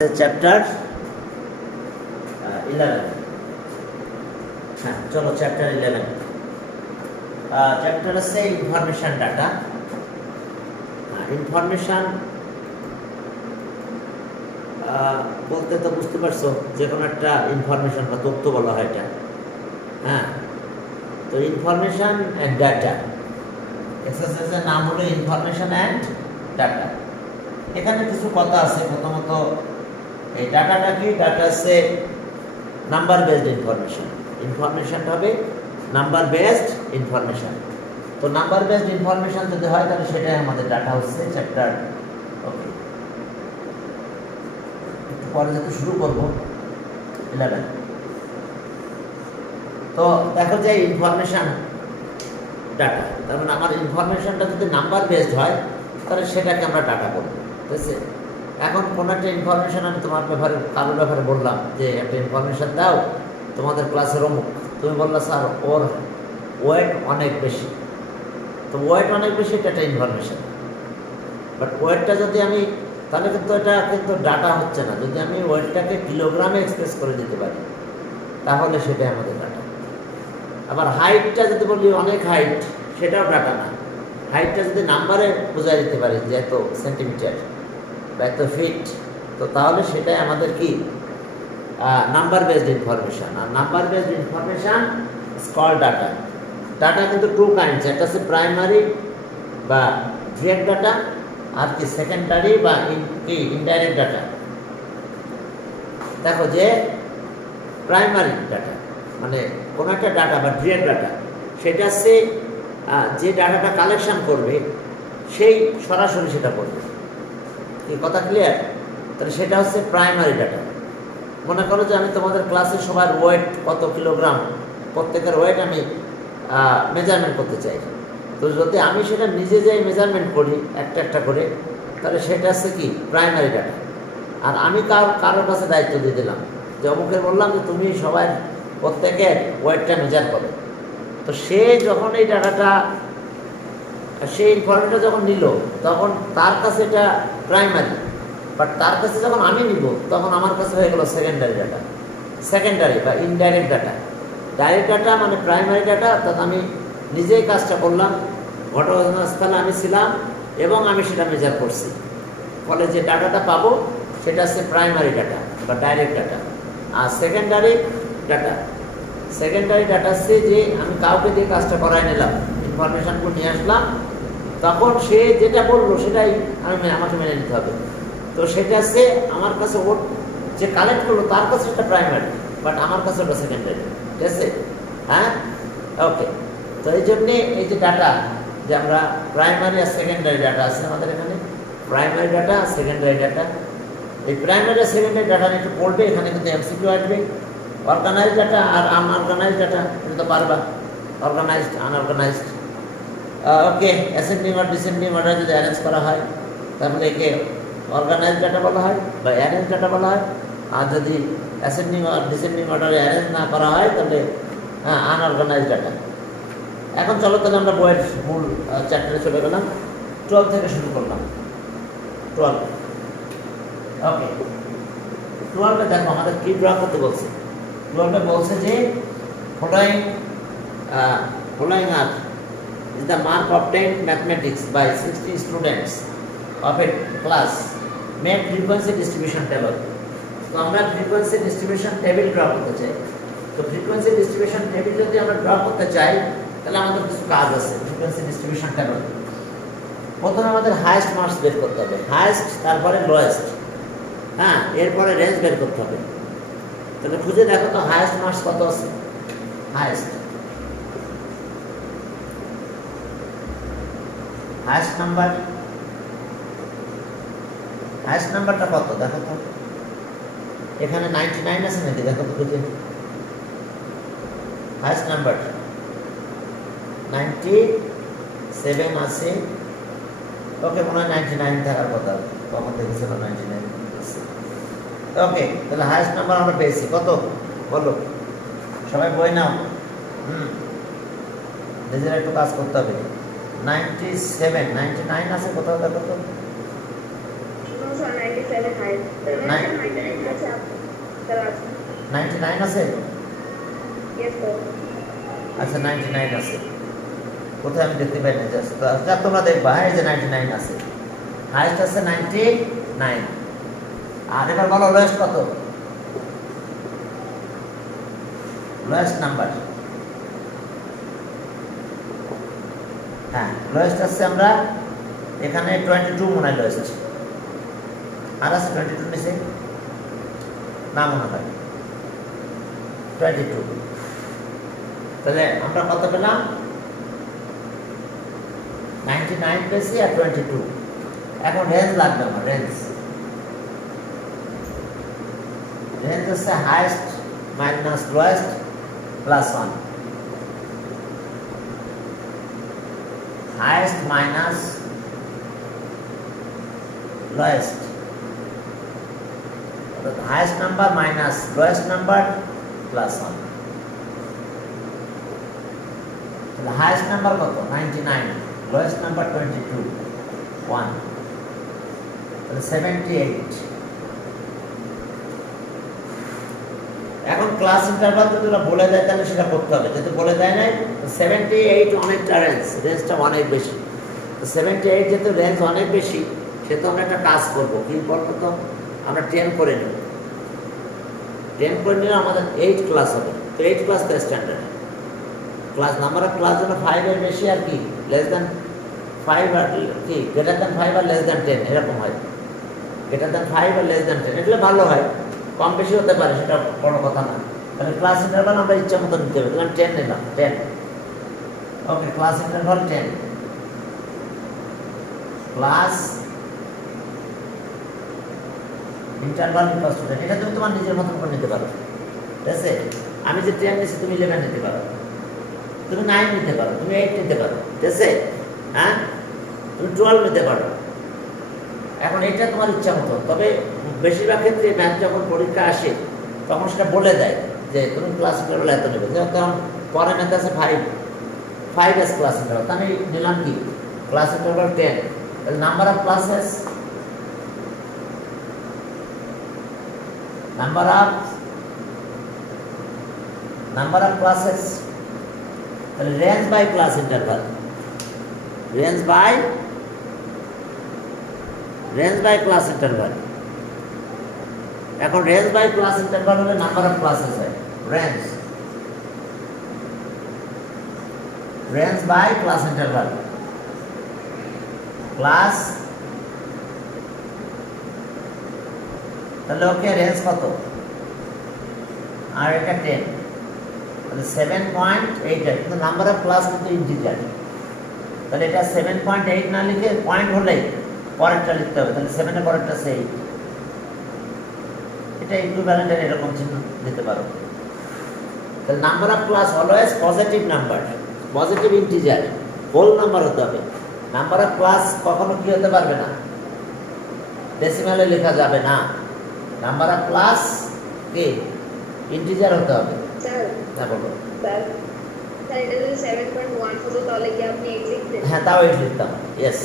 Chapter 11। হ্যাঁ, চলো chapter 11। Chapter আছে ইনফরমেশন ডাটা। ইনফরমেশন বলতে তো বুঝতে পারছো, যে কোনো একটা ইনফরমেশন বা তথ্য বলা হয় এটা। হ্যাঁ, তো ইনফরমেশন অ্যান্ড ডাটা, এক্সারসাইজের নাম হলো ইনফরমেশন অ্যান্ড ডাটা। এখানে কিছু কথা আছে। প্রথমত এই ডাটাটা কি? ডাটা আছে নাম্বার বেসড ইনফরমেশন। ইনফরমেশনটা হবে নাম্বার বেসড ইনফরমেশন। তো নাম্বার বেসড ইনফরমেশন যদি হয় তাহলে সেটাই আমাদের ডাটা হচ্ছে চ্যাপ্টার। ওকে, একটু পরে যেতে শুরু করবো 11। তো দেখো যে ইনফরমেশন ডাটা, তার মানে আমার ইনফরমেশনটা যদি নাম্বার বেসড হয় তাহলে সেটাকে আমরা ডাটা করবো। ঠিক আছে? এখন কোনো একটা ইনফরমেশন আমি তোমার ব্যাপারে, কারোর ব্যাপারে বললাম যে একটা ইনফরমেশন দাও, তোমাদের ক্লাসের অমুক, তুমি বললা স্যার ওর ওয়েট অনেক বেশি। তো ওয়েট অনেক বেশি, এটা একটা ইনফরমেশন। বাট ওয়েটটা যদি আমি, তাহলে কিন্তু এটা কিন্তু ডাটা হচ্ছে না। যদি আমি ওয়েটটাকে কিলোগ্রামে এক্সপ্রেস করে দিতে পারি তাহলে সেটাই আমাদের ডাটা। আবার হাইটটা যদি বলি অনেক হাইট, সেটাও ডাটা না। হাইটটা যদি নাম্বারে বোঝাই দিতে পারি যে এত সেন্টিমিটার বা এত ফিট, তো তাহলে সেটাই আমাদের কি নাম্বার বেসড ইনফরমেশন। আর number based information is called data. Data কিন্তু টু কাইন্ডস, একটা হচ্ছে প্রাইমারি বা ডিরেক্ট ডাটা, আর কি সেকেন্ডারি বা ইনডাইরেক্ট ডাটা। দেখো যে প্রাইমারি ডাটা মানে কোনো একটা ডাটা বা ডিরেক্ট ডাটা, সেটা হচ্ছে যে ডাটাটা কালেকশন করবে সেই সরাসরি সেটা করবে। কি কথা ক্লিয়ার? তাহলে সেটা হচ্ছে প্রাইমারি ডাটা। মনে করো যে আমি তোমাদের ক্লাসে সবার ওয়েট কত কিলোগ্রাম, প্রত্যেকের ওয়েট আমি মেজারমেন্ট করতে চাই। তো যদি আমি সেটা নিজে যাই মেজারমেন্ট করি একটা একটা করে, তাহলে সেটা হচ্ছে কি প্রাইমারি ডাটা। আর আমি কারোর কাছে দায়িত্ব দিয়ে দিলাম যে অমুকের বললাম যে তুমি সবাই প্রত্যেকের ওয়েটটা মেজার করো। তো সে যখন এই ডাটাটা, সেই ইনফরমেশনটা যখন নিল, তখন তার কাছে এটা প্রাইমারি। বাট তার কাছে যখন আমি নিব তখন আমার কাছে হয়ে গেল সেকেন্ডারি ডাটা। সেকেন্ডারি বা ইনডাইরেক্ট ডাটা। ডাইরেক্ট ডাটা মানে প্রাইমারি ডাটা, অর্থাৎ আমি নিজেই কাজটা করলাম, ঘটনাস্থলে আমি ছিলাম এবং আমি সেটা মেজার করছি, ফলে যে ডাটাটা পাবো সেটা হচ্ছে প্রাইমারি ডাটা বা ডাইরেক্ট ডাটা। আর সেকেন্ডারি ডাটা, সেকেন্ডারি ডাটা হচ্ছে যে আমি কাউকে দিয়ে কাজটা করাই নিলাম, ইনফরমেশনগুলো নিয়ে আসলাম, তখন সে যেটা বললো সেটাই আমাকে মেনে নিতে হবে। তো সেটা হচ্ছে আমার কাছে ওর যে কালেক্ট করলো তার কাছে একটা প্রাইমারি, বাট আমার কাছে ওটা সেকেন্ডারি। ঠিক আছে? হ্যাঁ, ওকে। তো এই জন্যে এই যে ডাটা, যে আমরা প্রাইমারি আর সেকেন্ডারি ডাটা আছে আমাদের এখানে, প্রাইমারি ডাটা আর সেকেন্ডারি ডাটা। এই প্রাইমারি আর সেকেন্ডারি ডাটা নিয়ে একটু পড়বে, এখানে কিন্তু এমসিকিউ আসবে। অর্গানাইজড ডাটা আর আনঅর্গানাইজড ডাটা, এটা তো পারবা। Organised, unorganised. ওকে, অ্যাসেন্ডিং আর ডিসেন্ডিং অর্ডার যদি অ্যারেঞ্জ করা হয় তাহলে একে অর্গানাইজড ডাটা বলা হয় বা অ্যারেঞ্জ ডাটা বলা হয়। আর যদি অ্যাসেন্ডিং আর ডিসেন্ডিং অর্ডারে অ্যারেঞ্জ না করা হয় তাহলে আনঅর্গানাইজড ডাটা। এখন চলো তাহলে আমরা বইয়ের মূল চ্যাপ্টারে চলে গেলাম। 12 থেকে শুরু করলাম। 12। ওকে, 12-এ দেখো আমাদের কি ড্র করতে বলছে। 12-এ বলছে যে following are is the mark obtained mathematics by 60 students of a class. Make frequency distribution table. তো আমরা frequency distribution table ড্র করতে চাই। তো frequency distribution table যদি আমরা ড্র করতে চাই তাহলে আমাদের কিছু কাজ আছে। frequency distribution table, প্রথমে আমাদের হাইয়েস্ট মার্কস বের করতে হবে, হাইয়েস্ট, তারপরে লোয়েস্ট। হ্যাঁ, এরপরে রেঞ্জ বের করতে হবে। তাহলে খুঁজে দেখো তো হাইয়েস্ট মার্কস কত আছে। হাইয়েস্ট হাইয়েস্ট নাম্বারটা কত দেখো তো। এখানে 99 আছে নাকি? দেখো তো খুঁজে। হাইয়েস্ট নাম্বার 97 আছে। ওকে, মনে হয় 99 থাকার কথা, কখন দেখেছিল 99 আছে। ওকে, তাহলে হাইয়েস্ট নাম্বার আমরা পেয়েছি কত বলো সবাই, বই নাও। নিজেরা একটু কাজ করতে হবে। 97, 99 আছে কোথাও দেখো তো। 97 high. স্যার আছে 99 আছে? ইয়েস স্যার আচ্ছা 99 আছে, কোথায় আমি দেখতে পাই না, জাস্ট যা তোমরা দেখবা, হ্যাঁ এই যে 99 আছে, হাইয়েস্ট আছে 99। আর এবার বলো লোয়েস্ট কত? লোয়েস্ট নাম্বার, হ্যাঁ লোয়েস্ট আছে আমরা এখানে 22 মনে হয় লোয়েস্ট, আর আছে 22 নিচে না মনে হয় 22। তাহলে আমরা কত পেলাম? 99 পেয়েছি আর 22। এখন রেঞ্জ লাগবে আমার, রেঞ্জ হচ্ছে highest minus lowest plus 1, highest minus lowest, highest number minus lowest number plus 1। তাহলে হাইয়েস্ট নাম্বার কত? 99, লোয়েস্ট নাম্বার 22, 1, তাহলে 78। এখন ক্লাস ইন্টারভাল যদি ওরা বলে দেয় তাহলে সেটা করতে হবে, যদি বলে দেয় নাই 78 অনেকটা রেঞ্জটা অনেক বেশি, তো 78 যেহেতু রেঞ্জ অনেক বেশি, সেহেতু আমরা একটা কাজ করবো, কি বলবো তো, আমরা 10 করে নেব, 10 করে নিলে আমাদের 8 ক্লাস হবে, তো 8 ক্লাস তো standard class, number of class যেন 5 এর বেশি আর কি, লেস দ্যান 5 আর কি গ্রেটার দ্যান 5 আর লেস দ্যান 10 এরকম হয়, গ্রেটার দ্যান 5 আর লেস দ্যান 10 এগুলো ভালো হয়, কম বেশি হতে পারে সেটা বড় কথা না। তাহলে ক্লাস ইন্টারভাল আমরা ইচ্ছা মতো নিতে হবে, তাহলে 10 নিলাম, 10, ওকে class interval 10, class interval equal to 10, এটা তুমি তোমার নিজের মতন করে নিতে পারো, ঠিক আছে? আমি যে 10 নিচ্ছি তুমি 11 নিতে পারো, তুমি 9 নিতে পারো, তুমি 8 নিতে পারো, ঠিক আছে? হ্যাঁ তুমি 12 নিতে পারো, এখন এটা তোমার ইচ্ছা মতো। তবে বেশিরভাগ ক্ষেত্রে ম্যাথ যখন পরীক্ষা আসে তখন সেটা বলে দেয় যে তুমি ক্লাস ইন্টারভাল এত নেবে, তখন পরে ম্যাথ আছে 5s ক্লাস ইন্টারভাল, তা আমি নিলাম কি ক্লাস ইন্টারভাল 10, তাহলে number of classes, number of classes, তাহলে range by class interval, range by class interval. এখন রেঞ্জ বাই ক্লাস ইন্টারভাল হলে নাম্বার অফ ক্লাসেস হয়, range by class interval, class, তাহলে ওকে রেঞ্জ কত, আর এটা 10, তাহলে 7.8, কিন্তু নাম্বার অফ ক্লাস কিন্তু ইন্টিজার, তাহলে এটা 7.8 না লিখে পয়েন্ট হলেই পরেরটা লিখতে হবে, তাহলে 7 এর পরেরটা 8, এটা ইকুইভ্যালেন্ট এরকম চিহ্ন দিতে পারো। তাহলে number of class always positive number, positive integer, whole number হতে হবে। নাম্বার অফ ক্লাস কখনো কি হতে পারবে না, ডেসিমালে লেখা যাবে না, নাম্বার অফ ক্লাস কি ইন্টিজার হতে হবে। স্যার হ্যাঁ বলো। স্যার স্যার এটা যদি 7.1 হতো তাহলে কি আপনি 8 লিখতেন? হ্যাঁ তাও 8 লিখতাম, ইয়েস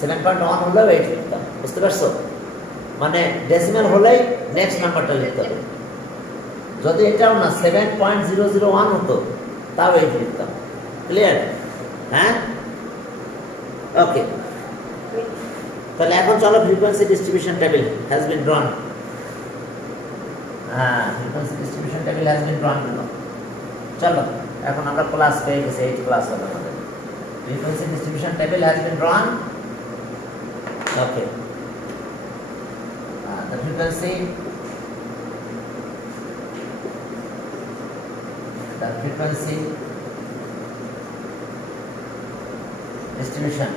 7.1 হলেও 8 লিখতাম, বুঝতে পারছো? মানে ডেসিমাল হলেই নেক্সট নাম্বারটা লিখতে হবে, যদি এটাও না 7.001 হতো তাও 8 লিখতাম, ক্লিয়ার? হ্যাঁ ওকে, তাহলে এখন চলো frequency distribution table has been drawn. হ্যাঁ frequency distribution table has been drawn হলো। চলো এখন আমরা ক্লাস পেয়ে গেছি, 8 ক্লাস হলো আমাদের। Frequency distribution table has been ড্রন, okay. The frequency distribution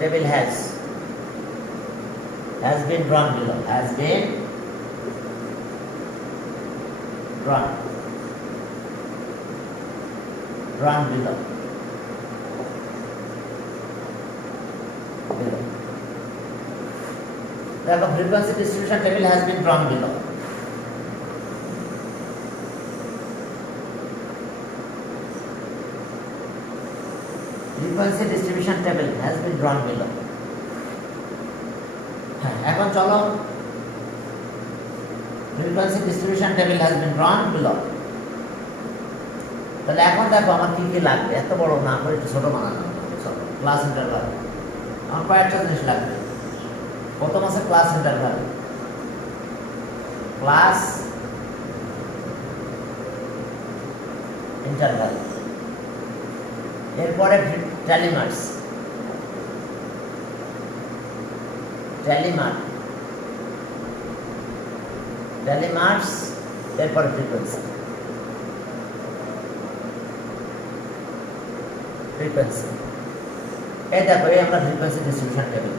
table has been drawn below, has been drawn below. The frequency distribution table has been drawn below. frequency distribution table has been drawn below. হ্যাঁ, এখন চলো frequency distribution table has been drawn below. তাহলে এখন দেখো আমার কি কি লাগবে, এত বড় না করে একটু ছোট বানানো, ক্লাস ইন্টারভাল আমার কয়েকটা জিনিস লাগবে। প্রথম আছে ক্লাস ইন্টারভাল, ক্লাস ইন্টারভাল, এরপরে ট্যালিমার্স, ট্যালিমার্স, এরপরে ফ্রিকোয়েন্সি, এই দেখো এই আমরা ফ্রিকোয়েন্সি ডিস্ট্রিবিউশন টেবিল।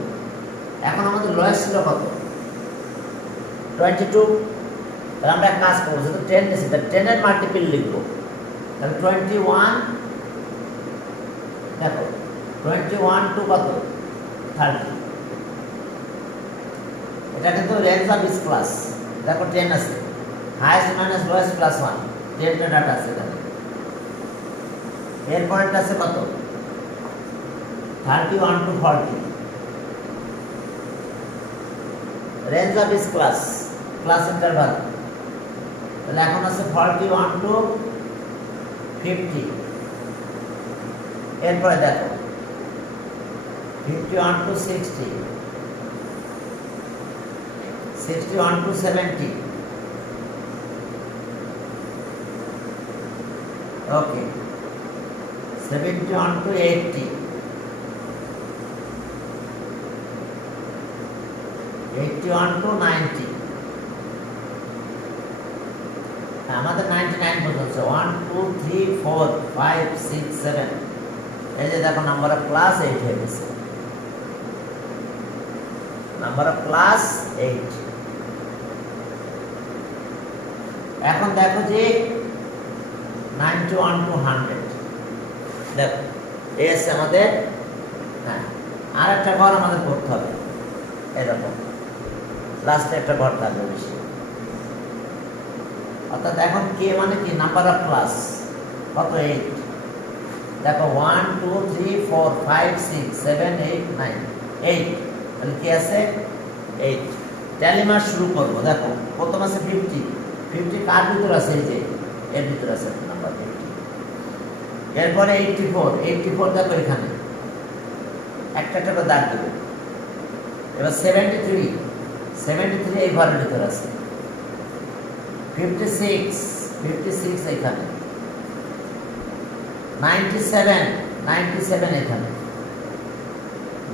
এখন আমাদের লোয়েস্ট ছিল কত? 22। তাহলে আমরা এক কাজ করবো, যেহেতু 10 নিয়েছি তাহলে 10 এর মাল্টিপল লিখবো। তাহলে 21, দেখো 21 টু কত? 30। এটা কিন্তু রেঞ্জ অফ ইস ক্লাস, দেখো 10 আছে, হাইয়েস্ট মাইনাস লোয়েস্ট প্লাস 1, 10 টা ডাটা আছে এখানে। এরপরেরটা আছে কত? 31 to 40, range of each class, class interval. তাহলে এখন আছে 41 টু 50। এরপরে দেখো 51 to 60, 61 to 70। Okay, 71 to 80, 81 to 90। আমাদের 99 পর্যন্ত 1 2 3 4 5 6 7, এই যে দেখো নাম্বার অফ ক্লাস 8 হয়ে গেছে, নাম্বার অফ ক্লাস 8। এখন দেখো যে 91 টু 100, দেখো এই আছে আমাদের। হ্যাঁ, আর একটা ঘর আমাদের করতে হবে, এরকম লাস্টে একটা ঘর থাকবে বেশি। অর্থাৎ এখন কে মানে কি? নাম্বার অফ ক্লাস কত? 8। দেখো 1 2 3 4 5 6 7 8 9, 8। তাহলে কি আছে? 8। ট্যালিমার শুরু করবো। দেখো প্রথম আছে 50, 50 কার ভিতর আছে? এই যে এর ভিতর আছে নাম্বার 50। এরপরে 84, 84 দেখো এখানে একটা একটা করে দাগ দেবে। এবার 73, 73 এই ঘরের ভিতর আছে। 56, 56 এখানে। 97, 97 এখানে।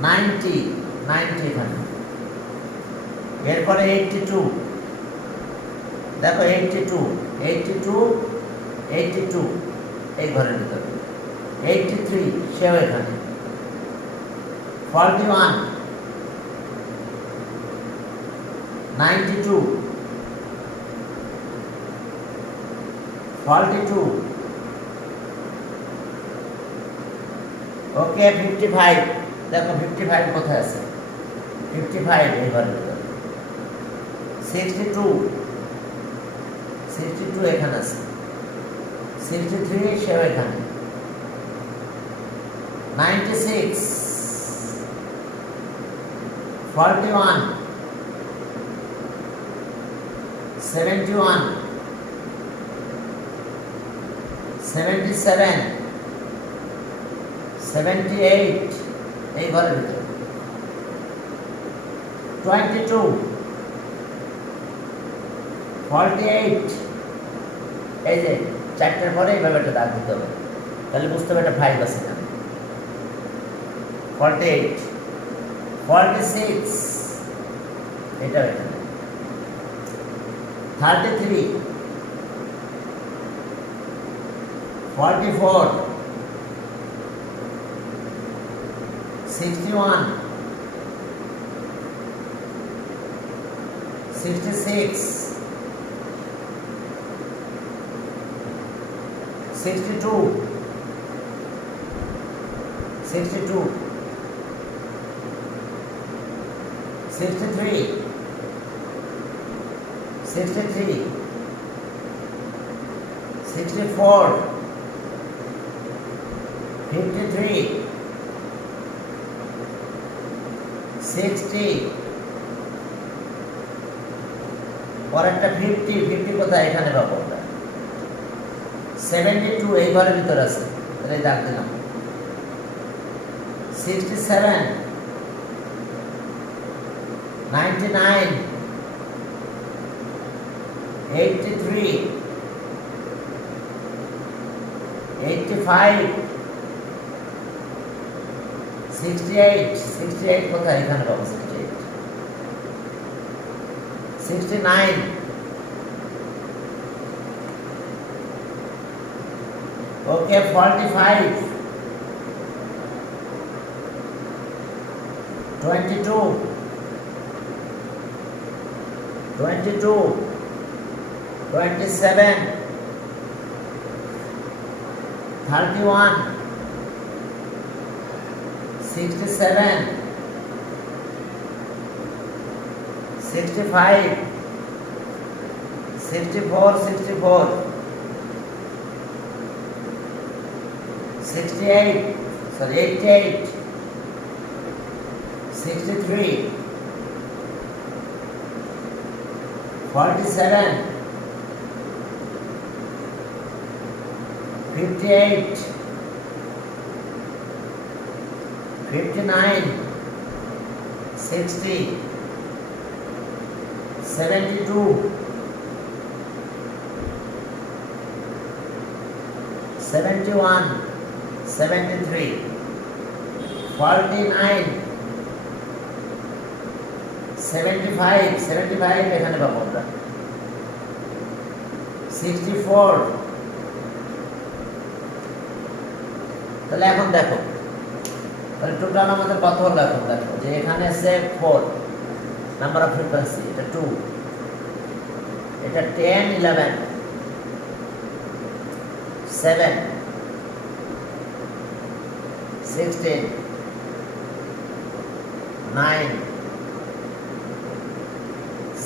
90, 90 এখানে। এরপরে 82, দেখো 82, 82, 82 এই ঘরের ভিতরে। 83 সেও এখানে। 41, 92, 42, ওকে 55, দেখো 55 কোথায় আছে? 55 এই ঘরের ভিতরে। 62, 62 এখানে আছে। 63 সেও এখানে। 96, 41, 71, 77, 78 এই ঘরের ভিতরে। 22, 48 এই যে চারটার পরে এইভাবে একটা দাগ দিতে হবে, তাহলে বুঝতে হবে এটা 5 আছে না। 48, 46 এটা এখানে। 33, 44, 61, 66, 62, 62, 63, 63, 64, 53, 60, পরেরটা 50 কোথায়? এখানে পাবো আমরা। 72 এই ঘরের ভিতরে আছে, তাহলে দাগ দিলাম। 67, 99, 83, 85, 68 কোথায়? এখানে পাবো 68, 69, ওকে 45, 22, 27, 31, 67, 65, 64, 68, 88, 63, 47, 58, 59, 60, 72, 71, 73, 49, 75 এখানে পাবো আমরা। 64, তাহলে এখন দেখো, তাহলে টোটাল আমাদের কত হলো? এখন দেখো যে এখানে আছে 4 নাম্বার অফ ফ্রিকোয়েন্সি, এটা 2, এটা 10, 11, 7, 16, 9,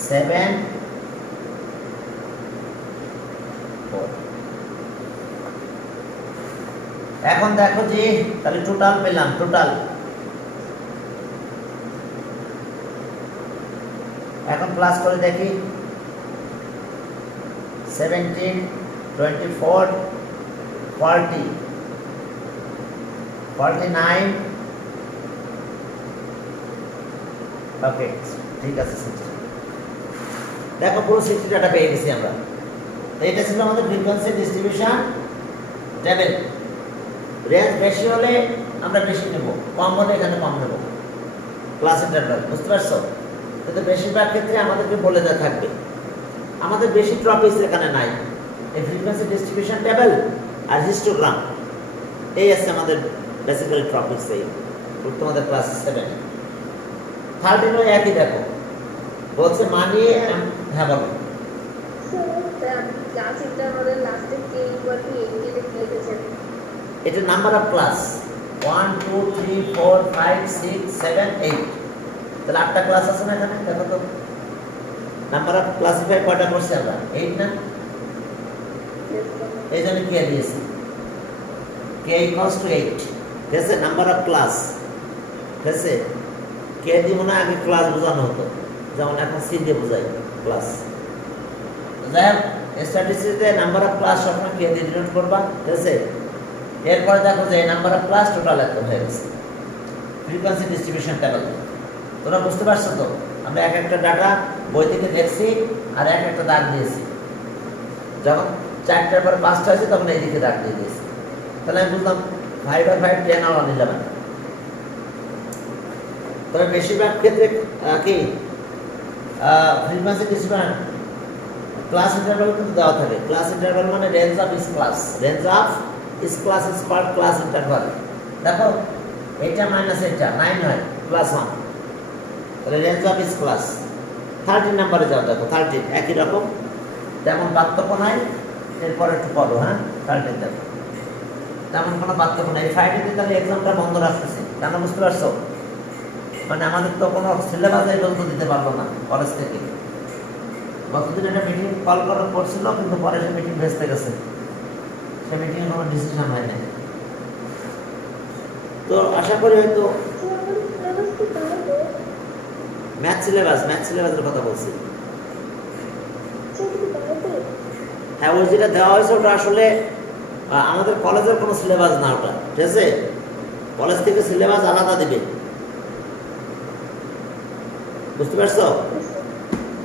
7, 4। এখন দেখো যে তাহলে টোটাল পেলাম, টোটাল এখন প্লাস করে দেখি। 17, 24, 40, 49, ওকে ঠিক আছে 60। দেখো পুরো 60 ডাটা পেয়ে গেছি আমরা। তো এটা ছিল আমাদের ফ্রিকোয়েন্সি ডিস্ট্রিবিউশন টেবিল। রেঞ্জ বেশি হলে আমরা বেশি নেব, কম হলে এখানে কম নেব, ক্লাস ইন্টারভাল, বুঝতে পারছো? কিন্তু বেশিরভাগ ক্ষেত্রে আমাদেরকে বলে দেওয়া থাকবে। আমাদের বেশি টপিকস এখানে নাই, এই ফ্রিকোয়েন্সি ডিস্ট্রিবিউশন টেবিল আর হিস্টোগ্রাম, এই আছে আমাদের বেসিক্যালি টপিকস। এই তোমাদের ক্লাস 7 13 একই দেখো বলছে মানিয়ে। হ্যাঁ বলো। ক্লাস ইন্টারভালের লাস্টে কে ইকুয়াল টু 80 লিখেছেন। এটা নাম্বার অফ ক্লাস 1 2 3 4 5 6 7 8, তাহলে 8টা ক্লাস আছে না এখানে? দেখো তো নাম্বার অফ ক্লাসিফাই কয়টা করছে আমরা? 8 না? এই জন্য কে দিয়েছি, কে ইকুয়ালস টু 8, ঠিক আছে? নাম্বার অফ ক্লাস, ঠিক আছে? কে দিব না, আগে ক্লাস বোঝানো হতো, যেমন এখন সি দিয়ে বোঝাই ক্লাস। যাই হোক, স্ট্যাটিস্টিক্সে নাম্বার অফ ক্লাস সবসময় কে দিয়ে ডিনোট করবা, ঠিক আছে? এরপরে দেখো যে নাম্বার অফ ক্লাস টোটাল এত হয়ে গেছে ফ্রিকোয়েন্সি ডিস্ট্রিবিউশন টেবিল। তোমরা বুঝতে পারছো তো? আমরা এক একটা ডাটা বই থেকে দেখছি আর এক একটা দাগ দিয়েছি। যখন 4টার পরে 5টা হয়েছে তখন এইদিকে দাগ দিয়ে দিয়েছি। তাহলে আমি বুঝলাম 5 আর 5 10 আর 11। তবে বেশিরভাগ ক্ষেত্রে কি ফ্রিকোয়েন্সি ডিস্ট্রিবিউশন ক্লাস ইন্টারভাল কিন্তু দেওয়া থাকে। ক্লাস ইন্টারভাল মানে range of each class, range of each class is called class interval. দেখো এটা মাইনাস এটা 9 হয়, প্লাস 1, তাহলে রেঞ্জ অফ ইস ক্লাস। 13 নম্বরে যাও, দেখো 13 একই রকম, তেমন পার্থক্য নাই। এরপরে একটু পড়ো, হ্যাঁ 13 দেখো তেমন কোনো পার্থক্য নাই। 5 তাহলে এক্সামটা বন্ধ রাখতেছি, কেন বুঝতে পারছো? মানে আমাদের তো কোনো সিলেবাস এই পর্যন্ত দিতে পারলো না কলেজ থেকে। গতদিন একটা মিটিং কল করার করছিল, কিন্তু পরে সে মিটিং ভেস্তে গেছে, সে মিটিংয়ে কোনো ডিসিশন হয় নাই। তো আশা করি হয়তো ম্যাথ সিলেবাসের কথা বলছি। হ্যাঁ, ওই যেটা দেওয়া হয়েছে ওটা আসলে আমাদের কলেজের কোনো সিলেবাস না ওটা, ঠিক আছে? কলেজ থেকে সিলেবাস আলাদা দিবে, বুঝতে পারছো?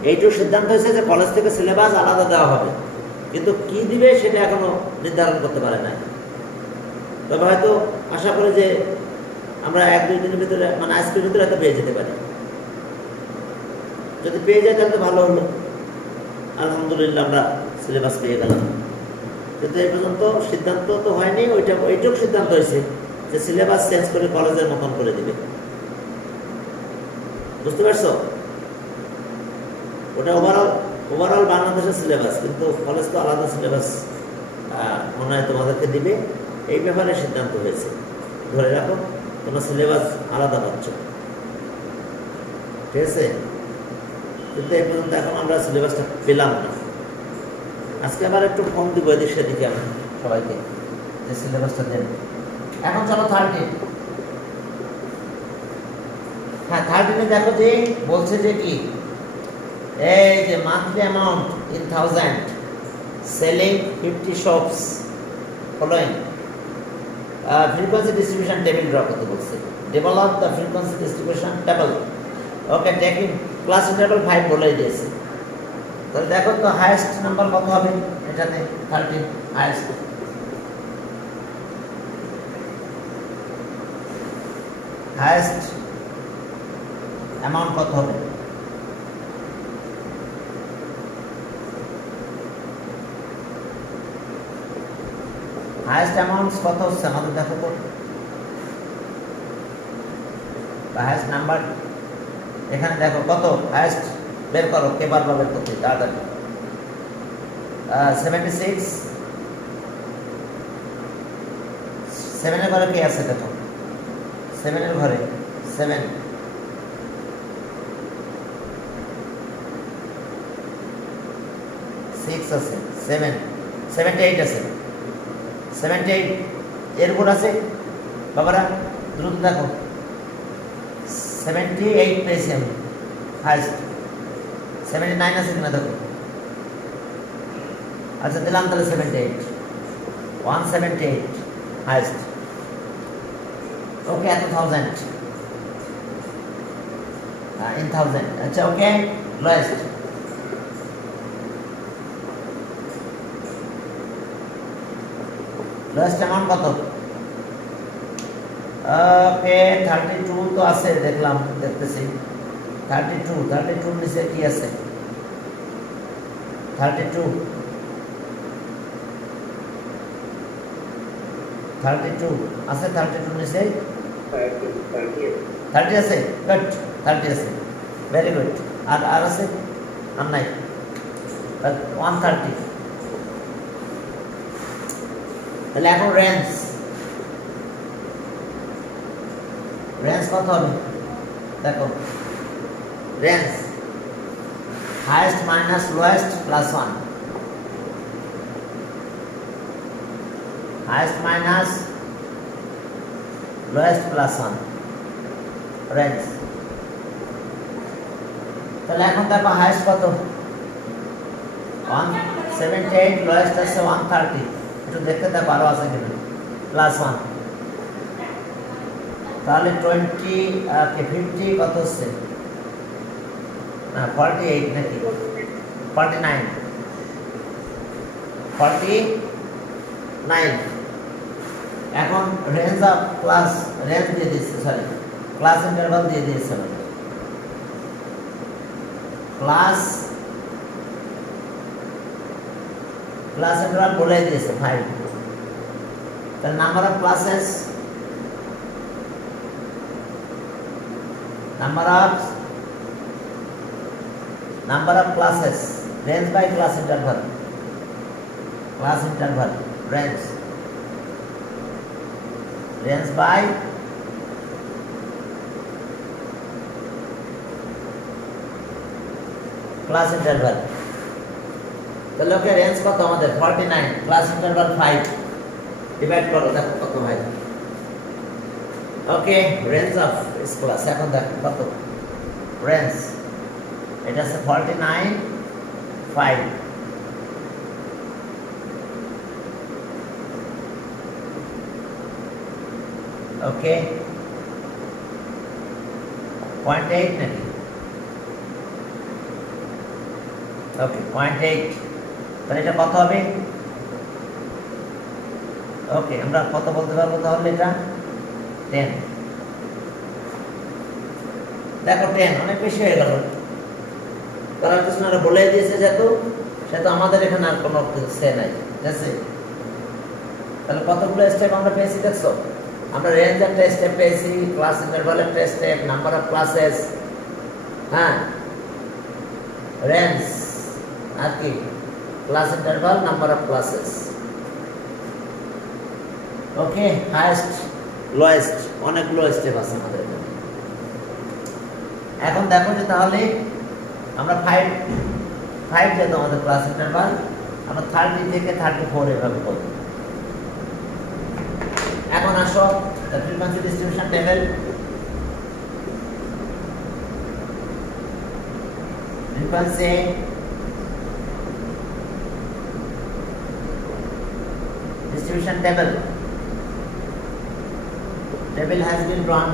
এইটুকু সিদ্ধান্ত হয়েছে যে কলেজ থেকে সিলেবাস আলাদা দেওয়া হবে, কিন্তু কি দিবে সেটা এখনো নির্ধারণ করতে পারে না। তবে হয়তো আশা করি যে আমরা 1-2 দিনের ভিতরে, মানে আজকের ভিতরে হয়তো পেয়ে যেতে পারি। যদি পেয়ে যায় তাহলে তো ভালো হলো, আলহামদুলিল্লাহ আমরা সিলেবাস পেয়ে গেলাম। কিন্তু এই পর্যন্ত সিদ্ধান্ত তো হয়নি, ওইটুকু সিদ্ধান্ত হয়েছে যে সিলেবাস চেঞ্জ করে কলেজের মতন করে দিবে, বুঝতে পারছো? ওটা ওভারঅল বাংলাদেশের সিলেবাস, কিন্তু কলেজ তো আলাদা সিলেবাস মনে হয় তোমাদেরকে দিবে। এই ব্যাপারে সিদ্ধান্ত হয়েছে, ধরে রাখো তোমার সিলেবাস আলাদা পাচ্ছ, ঠিক আছে? কিন্তু এই পর্যন্ত এখন আমরা সিলেবাসটা পেলাম না। আজকে আবার একটু ফোন দিব এদিক সেদিকে আমি সবাইকে, যে সিলেবাসটা দেন। এখন চলো 13। হ্যাঁ, 13-এ দেখো যে বলছে যে কি, এই যে monthly amount in 1000, selling 50 shops, following frequency distribution table draw করতে বলছে। Develop the frequency distribution table. Okay, taking class interval 5 বলে দিয়েছে। তাহলে দেখো তো হাইয়েস্ট নাম্বার কত হবে এটাতে? 13 হাইয়েস্ট অ্যামাউন্ট কত হবে? হাইয়েস্ট অ্যামাউন্ট কত হচ্ছে আমাদের দেখো তো। হাইয়েস্ট নাম্বার এখানে দেখো কত, হাইয়েস্ট বের করো, কে বারবার বের করতে তাড়াতাড়ি। 76। 7-এর ঘরে কে আছে দেখো, 7-এর ঘরে 7। 6 আছে, 7, 78 আছে, 78 এর উপর আছে বাবারা, দ্রুত দেখো। 78 পেয়েছি আমি হাইস্ট। 79 আছে কিনা দেখো। আচ্ছা, দিলাম তাহলে 78, 178 হাইস্ট। ওকে, এত 1000 in 1000। আচ্ছা, ওকে, লোয়েস্ট অ্যামাউন্ট কত? ওকে, 32 তো আছে, দেখতেছি 32 নিচে কি আছে? 32 আছে, 32 নিচে 30 আছে। গুড, 30 আছে, ভেরি গুড। আর আছে? আর নাই, 130। তাহলে এখন রেঞ্জ কত হবে দেখো। Range highest minus lowest plus 1, highest minus lowest plus 1 range. তাহলে এখন দেখো হাইয়েস্ট কত? 178, লোয়েস্ট আছে 130। একটু দেখতে দেখো আরো আছে কিনা, প্লাস 1। তাহলে 50 কত হচ্ছে? না, 48 নাকি 49? 49। এখন রেঞ্জ অফ ক্লাস, রেঞ্জ দিয়ে দিচ্ছে, সরি ক্লাস ইন্টারভাল দিয়ে দিয়েছে আমাদের। ক্লাস ইন্টারভাল বলে দিয়েছে 5। তাহলে number of classes, number of classes, range by class interval, range by class interval। তাহলে ওকে, রেঞ্জ কত আমাদের? 49, ক্লাস ইন্টারভাল 5, ডিভাইড করো, দেখো কত হয়। ওকে, রেঞ্জ অফ ইস ক্লাস এখন দেখো কত? রেঞ্জ এটা আছে 49 5 ওকে 0.8 নাকি ওকে 0.8 তাহলে এটা কত হবে ওকে আমরা কত বলতে পারবো তাহলে এটা 10 দেখো 10 অনেক বেশি হয়ে গেল কারণ কৃষ্ণরা বলে দিয়েছে যেহেতু সেটা আমাদের এখানে আর কোনো সে নাই ঠিক আছে তাহলে কতগুলো স্টেপ আমরা পেয়েছি দেখছো আমরা রেঞ্জ একটা স্টেপ পেয়েছি ক্লাস ইন্টারভাল একটা স্টেপ নাম্বার অফ ক্লাসেস হ্যাঁ রেঞ্জ আর কি class interval number of classes okay highest lowest অনেকগুলো স্টেপ আছে আমাদের এখানে এখন দেখো যে তাহলে আমরা 5 যেহেতু আমাদের ক্লাস ইন্টারভাল আমরা 30 থেকে 34 এভাবে করব এখন আসো the frequency distribution table frequency distribution table has been drawn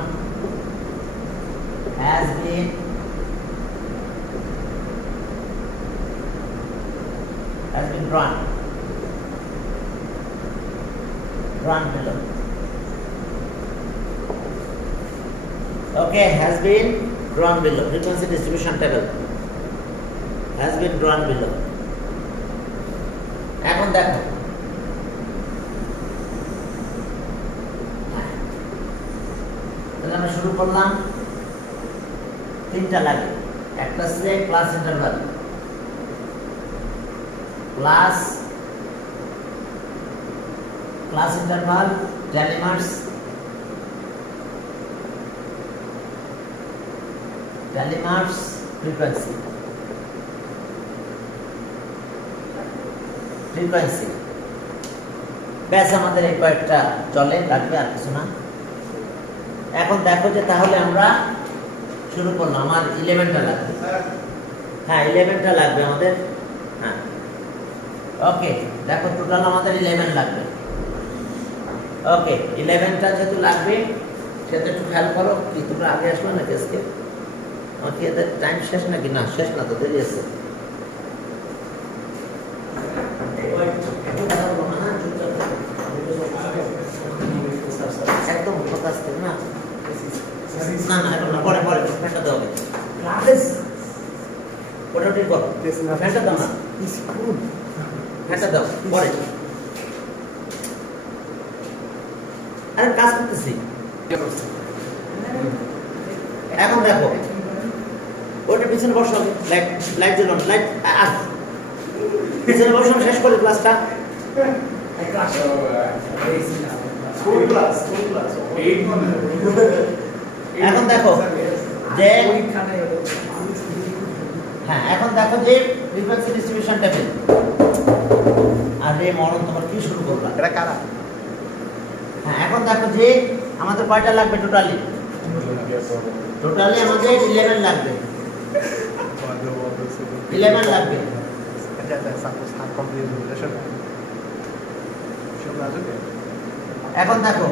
below okay has been drawn below frequency distribution table has been drawn below এখন দেখো তাহলে আমরা শুরু করলাম তিনটা লাগে একটা হচ্ছে class interval class interval tally marks frequency ব্যাস আমাদের এই কয়েকটা চলে লাগবে আর কিছু না এখন দেখো যে তাহলে আমরা শুরু করলাম আমার 11টা লাগবে হ্যাঁ 11টা লাগবে আমাদের হ্যাঁ ওকে দেখো টোটাল আমাদের 11 লাগবে ওকে 11টা যেহেতু লাগবে সেটা একটু খেয়াল করো কি তোমরা আগে আসলো না কেসকে আমাকে এদের টাইম শেষ নাকি না শেষ না তো দেরি আছে একদম ফোকাস করো না না না এখন না পরে ফ্যানটা দাও ওটা ঠিক করো ফ্যানটা দাও না ফ্যানটা দাও পরে আরে কাজ করতেছি এখন দেখো ওটা পিছনে বসো লাইট জ্বলো লাইট পিছনে বসো শেষ করে ক্লাসটা এখন দেখো যে হ্যাঁ এখন দেখো যে ফ্রিকোয়েন্সি ডিস্ট্রিবিউশন টেবিল আর রে মরণ তোমার কি শুরু করবা এটা কারা হ্যাঁ এখন দেখো যে আমাদের কয়টা লাগবে টোটালি আমাদের 11 লাগবে 11 লাগবে এখন দেখো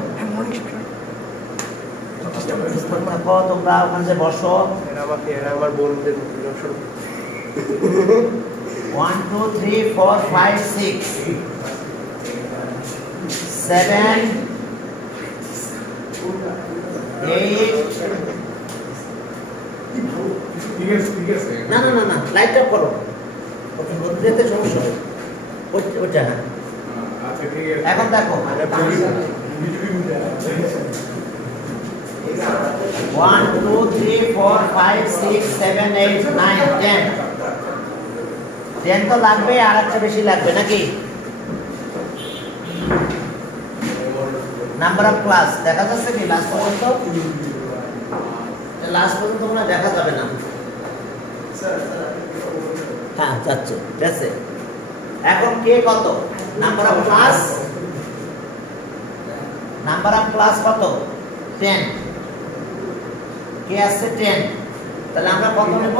তোমরা ওখানে যে বসো আমার বন্ধুদের 1 2 3 4 5 6 7 8 না লাইট অফ করো ওকে বন্ধুদের সমস্যা হবে ওটা না এখন দেখো 1 2 3 4 5 6 7 8 9 10 তো লাগবে আর একটা বেশি লাগবে নাকি নাম্বার অফ ক্লাস দেখা যাচ্ছে কি লাস্ট পর্যন্ত তোমরা দেখা যাবে না হ্যাঁ যাচ্ছে ঠিক আছে এখন কে কত নাম্বার অফ ক্লাস কত 10 কে আছে 10 তাহলে আমরা কত নেব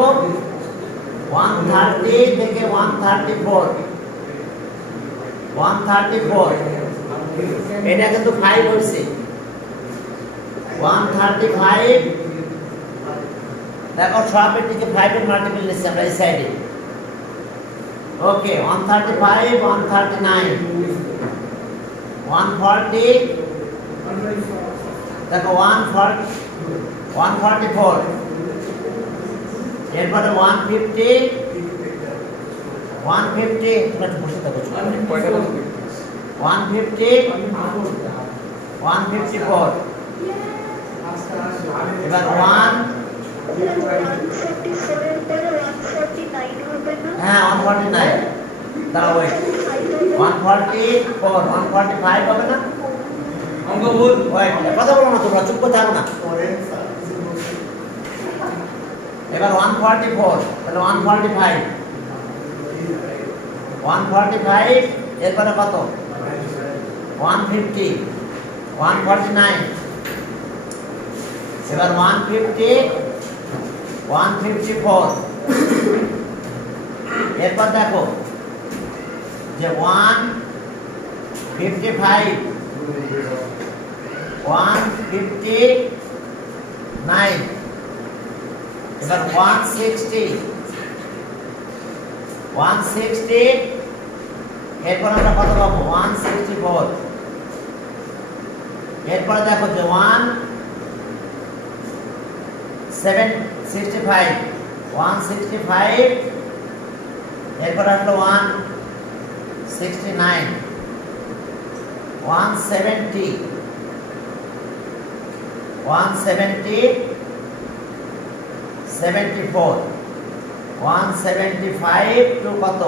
130 থেকে 134 এটা কিন্তু 5 হইছে 135 দেখো সবের দিকে 5 এর মাল্টিপল নিচ্ছি আমরা এই সাইডে ওকে 135 139 140 দেখো 144 এরপরে 150 তোমরা একটু বসে থাকো 150 154 এবার 1 হ্যাঁ 149 দাঁড়াও ওয়েট 144 145 হবে না অঙ্ক ভুল ওয়েট কথা বলো না তোমরা চুপ করে থাকো না এবার 144 তাহলে 145 এরপরে কত 150 149 এবার 150 154 এরপর দেখো যে 155 159 এবার 160 এরপর আমরা কত পাবো 164 এরপর দেখো যে 165 এরপর আসলো 169 170 74 175 টু কত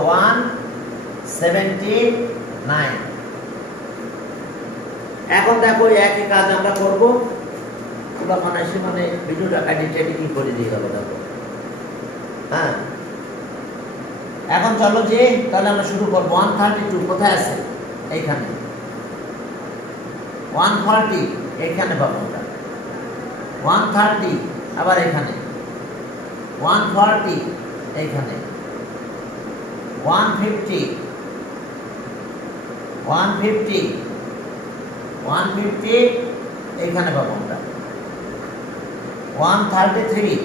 179 এখন দেখো একই কাজ আমরা করব পুরো মানে ভিডিওটা এডিটিং করে দিয়ে দেবো দেখো হ্যাঁ এখন চলো যে তাহলে আমরা শুরু করব 132 কোথায় আছে এইখানে 140 এইখানে পাবো আমরা 130 আবার এখানে 140 এইখানে 150 এইখানে পাবো আমরা 133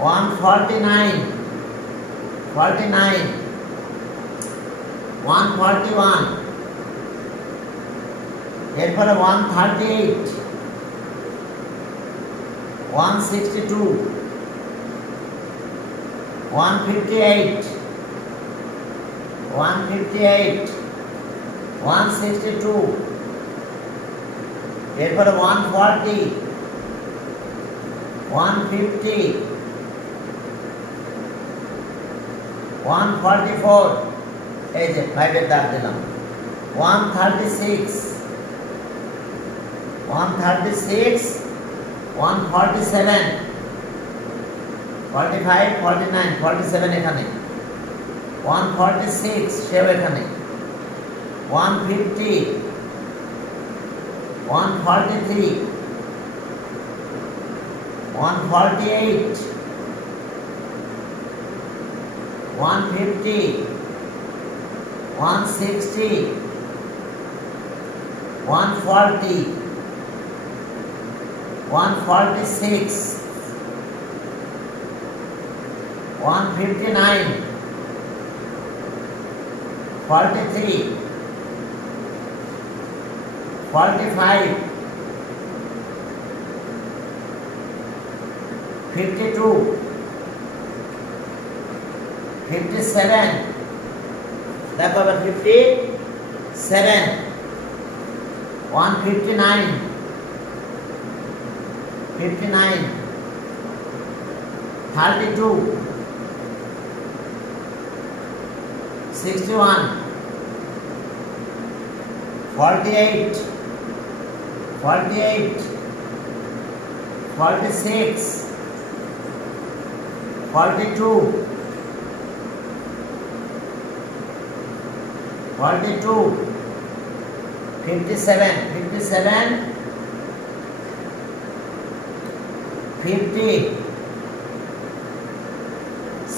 149 141 এরপরে 138 162 158 162 এরপরে 140 150 144 এই যে 5 এর দাগ দিলাম 136 147 45 49 47 এখানে 146 সেও এখানে 150 143 148 150 160 140 146 159 43 45 52 57 দেখো আবার 57 159 59 32 61 48 46 42 57 50,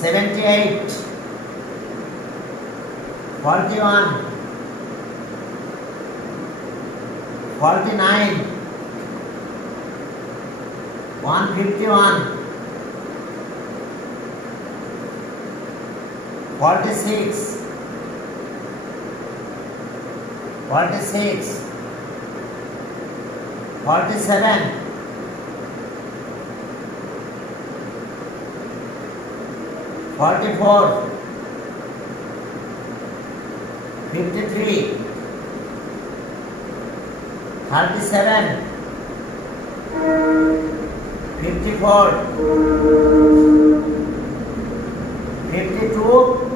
78, 41, 49, 151, 46, 46, 47, 44, 53, 37, 54, 52,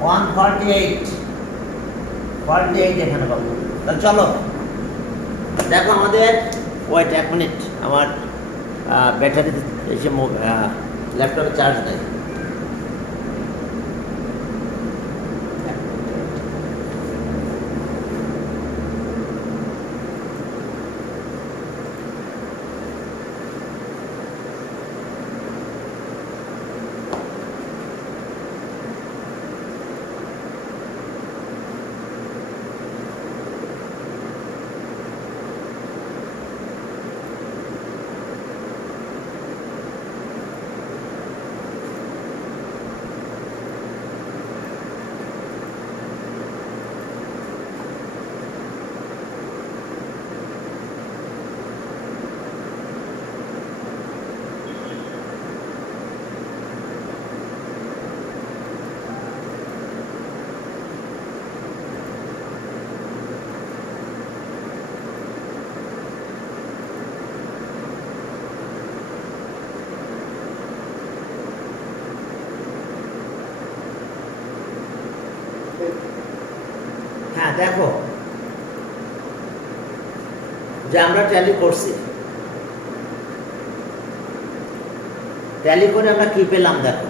148, 48 এখানে পাবো। তাহলে চলো দেখো আমাদের ওয়েট 1 মিনিট, আমার ব্যাটারি এসে ল্যাপটপে চার্জ নেই। হ্যাঁ দেখো যে আমরা ট্যালি করছি, ট্যালি করে আমরা কি পেলাম দেখো।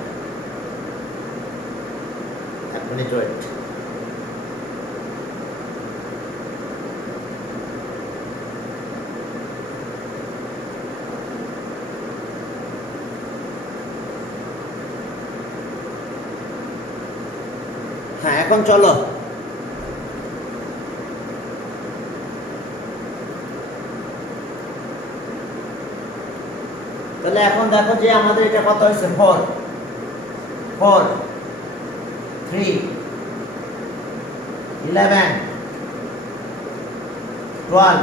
1 মিনিট ওয়েট। হ্যাঁ এখন চলো তাহলে এখন দেখো যে আমাদের এটা কত হয়েছে 4, 4, 3, 11, 12,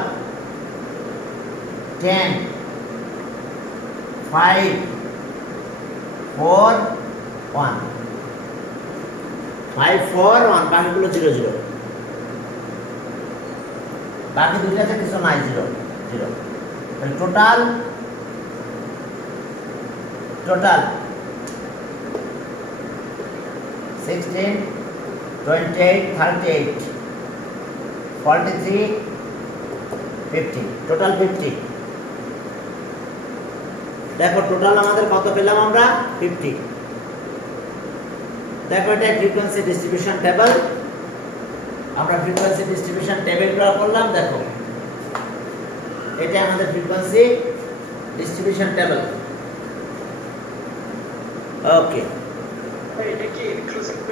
10, 5, 4, 1, 5, 4, 1, বাকিগুলো 0, 0, বাকি দুইটাতে কিছু নাই, 0, 0। তাহলে টোটাল 16, 28, 38, 43, 50, টোটাল 50। দেখো টোটাল আমাদের কত পেলাম আমরা 50। দেখো এটা ফ্রিকোয়েন্সি ডিস্ট্রিবিউশন টেবিল, আমরা ফ্রিকোয়েন্সি ডিস্ট্রিবিউশন টেবিল ড্র করলাম। দেখো এটা আমাদের ফ্রিকোয়েন্সি ডিস্ট্রিবিউশন টেবিল। ওকে। এটা কি